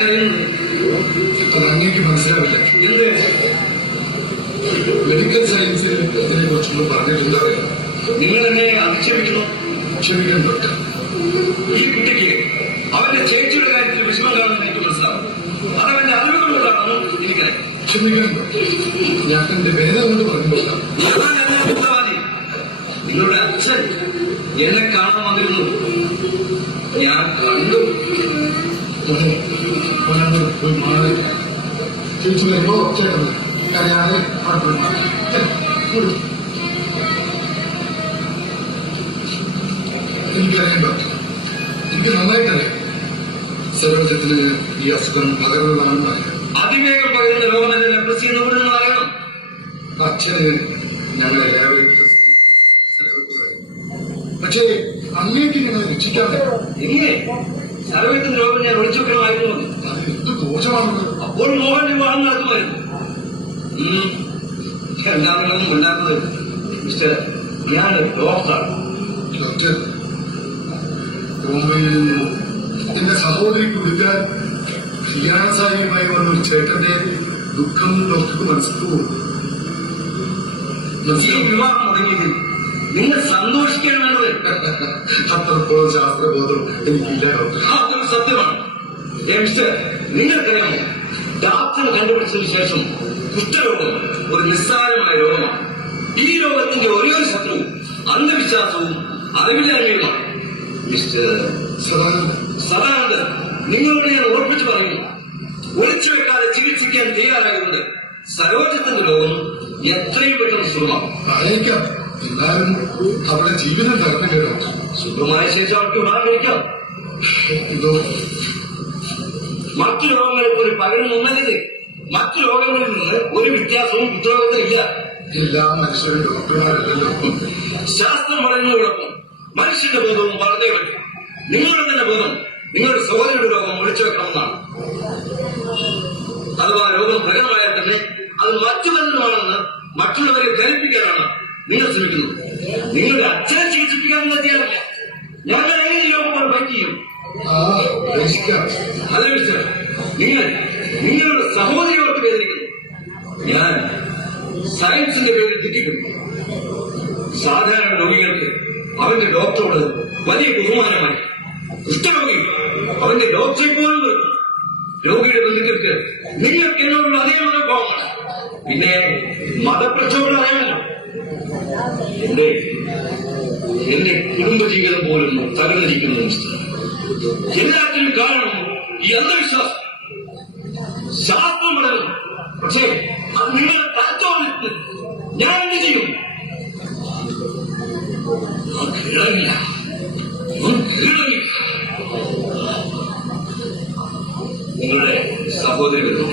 കഴിയുന്നത് അത് അങ്ങേക്ക് മനസ്സിലാവില്ല എന്ത്? മെഡിക്കൽ സയൻസിൽ ഇതിനെ കുറിച്ചൊന്നും പറഞ്ഞിട്ടുണ്ടാവില്ല. നിങ്ങൾ എന്നെ അധിക്ഷേപിക്കുന്നു. ക്ഷമിക്കണം ഡോക്ടർ ഈ കുട്ടിക്ക് അവന്റെ ചേച്ചിയുടെ കാര്യത്തിൽ വിഷമം കാണുമെന്ന് എനിക്ക് മനസ്സിലാവും. അതവന്റെ അറിവുകൊണ്ടാണെന്ന് എനിക്കറിയാം ക്ഷമിക്കണം. ഞാൻ എന്റെ വേദന കൊണ്ട് ഉത്തരവാദി നിങ്ങളുടെ അച്ഛൻ എന്നെ കാണാൻ വന്നിരുന്നു. ഞാൻ കണ്ടു. വരുമ്പോ ചേട്ടൻ എനിക്ക് നന്നായിട്ടറിയാം. സരോജത്തിന് ഈ അസുഖം പകരുന്നതാണെന്ന് അറിയാം. അതിവേഗം പകരുന്ന രോഗം ലെപ്രസി അറിയണം അച്ഛന് ഞങ്ങളെ ഏറെ പക്ഷേ അങ്ങേക്ക് ഇങ്ങനെ രക്ഷിക്കാതെ എങ്ങനെ സർവീസിന്റെ രോഗം ഞാൻ ഒളിച്ചു വെക്കണമായിരുന്നു എന്ത് ദോഷമാണെന്ന് അപ്പോൾ മോഹൻ വിവാഹം നടത്തുമായിരുന്നു. ഉം. രണ്ടാമതൊന്നും ഉണ്ടാക്കുന്നത് മിസ്റ്റർ ഞാൻ ഡോക്ടറാണ് ഡോക്ടർ? എന്റെ സഹോദരി വിളിക്കാൻ ഷിയാന സാഹിബുമായി വന്ന ഒരു ചേട്ടന്റെ ദുഃഖം ഡോക്ടർക്ക് ഈ മനസ്സിലാവും വിവാഹം മുടങ്ങിയെങ്കിൽ നിങ്ങൾ സന്തോഷിക്കണമെന്നത് അത്രത്തോളം ശാസ്ത്രബോധം എനിക്കില്ല. അതൊരു സത്യമാണ്. നിങ്ങൾക്കറിയാമോ? ഡാക്ടർ കണ്ടുപിടിച്ചതിന് ശേഷം കുഷ്ഠരോഗം ഒരു നിസ്സാരമായ രോഗമാണ്. ഈ രോഗത്തിന്റെ ഒരേ ഒരു ശത്രു അന്ധവിശ്വാസവും അറിവില്ലായ്മയുമാണ്. സദാനന്ദ നിങ്ങളോട് ഞാൻ ഉറപ്പിച്ചു പറയുന്നു. ഒളിച്ചു വെക്കാതെ ചികിത്സിക്കാൻ തയ്യാറായതുകൊണ്ട് സരോജത്തിന്റെ രോഗം എത്രയും പെട്ടെന്ന് സുഖമാകും. എന്നാലും അവരുടെ ജീവിതം തകർന്നു കേട്ടോ സുഖമായ ശേഷം അവർക്ക് കഴിക്കാം. ഇതോ. മറ്റു രോഗങ്ങൾക്ക് ഒരു പകരം നിന്നത് മറ്റു രോഗങ്ങളിൽ നിന്ന് ഒരു വ്യത്യാസവും കുറ്റരോഗത്തിലില്ല എല്ലാ മനുഷ്യരും ഡോക്ടർമാരല്ലല്ലോ ശാസ്ത്രം പറയുന്നതോടൊപ്പം മനുഷ്യന്റെ ബോധവും വളർന്നേ പറ്റും. നിങ്ങളുടെ തന്നെ ബോധം നിങ്ങളുടെ സഹോദരിയുടെ രോഗം ഒളിച്ചു വെക്കണമെന്നാണ്. അഥവാ രോഗം പ്രകടമായാൽ തന്നെ അത് മറ്റു ബന്ധമാണെന്ന് മറ്റുള്ളവരെ ധരിപ്പിക്കാനാണ് നിങ്ങൾ ശ്രമിക്കുന്നത് നിങ്ങളുടെ അച്ഛനെ ചികിത്സിപ്പിക്കാൻ ഞങ്ങൾ ഏത് രോഗങ്ങൾ ഫൈറ്റ് ചെയ്യും? അതെ മിസ്റ്റർ. നിങ്ങൾ നിങ്ങളുടെ സഹോദരിയോട് വേദനിക്കുന്നു. ഞാൻ സയൻസിന്റെ പേരിൽ തെറ്റിക്കുന്നു. സാധാരണ രോഗികൾക്ക് അവന്റെ ഡോക്ടറോട് വലിയ ബഹുമാനമായി. കുഷ്ഠരോഗി അവന്റെ ഡോക്ടറെ പോലും വെറുക്കും. രോഗിയുടെ ബന്ധുക്കൾക്ക് നിങ്ങൾക്ക് എന്നോടുള്ള അതേ മനോഭാവമാണ്. പിന്നെ മതപ്രക്ഷോഭം അറിയാമല്ലോ എന്റെ എന്റെ കുടുംബജീവിതം പോലും തകർന്നിരിക്കുന്ന മിസ്റ്റർ. എല്ലാത്തിനും കാരണം ഈ അന്ധവിശ്വാസം. ശാസ്ത്രം പക്ഷേ അത് നിങ്ങളുടെ തലച്ചോറിൽ ഞാൻ എന്ത് ചെയ്യും? നിങ്ങളുടെ സഹോദരി വരുന്നു